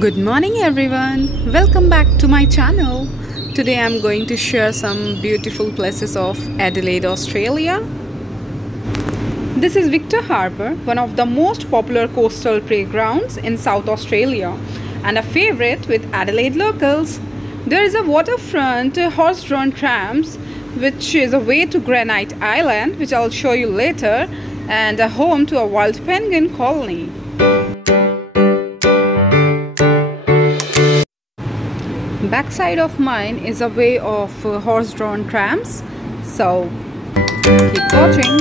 Good morning everyone, welcome back to my channel. Today I'm going to share some beautiful places of Adelaide, Australia. This is Victor Harbour, one of the most popular coastal playgrounds in South Australia and a favorite with Adelaide locals. There is a waterfront horse-drawn trams which is a way to Granite Island, which I'll show you later, and a home to a wild penguin colony. Backside of mine is a way of horse-drawn trams, so keep watching.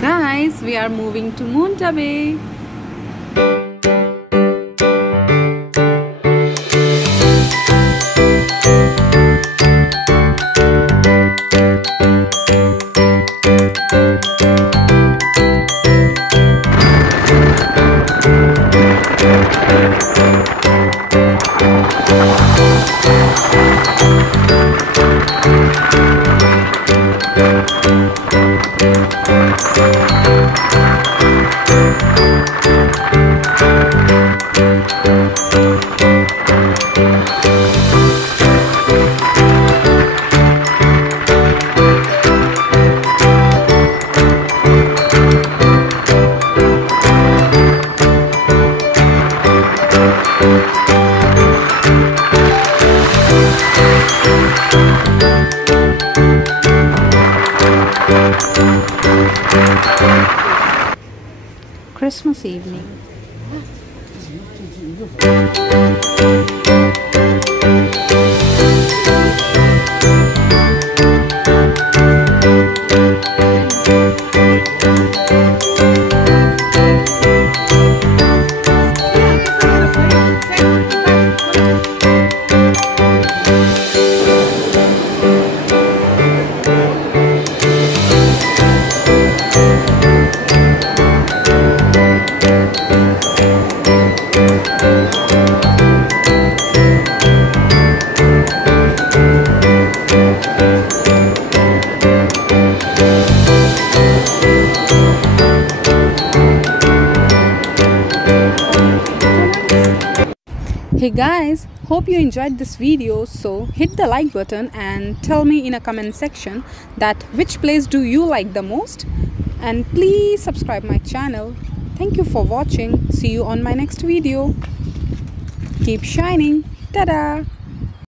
Guys, we are moving to Moonta Bay. Christmas evening. Hey guys, hope you enjoyed this video, so hit the like button and tell me in a comment section that which place do you like the most, and please subscribe my channel. Thank you for watching. See you on my next video. Keep shining. Ta-da!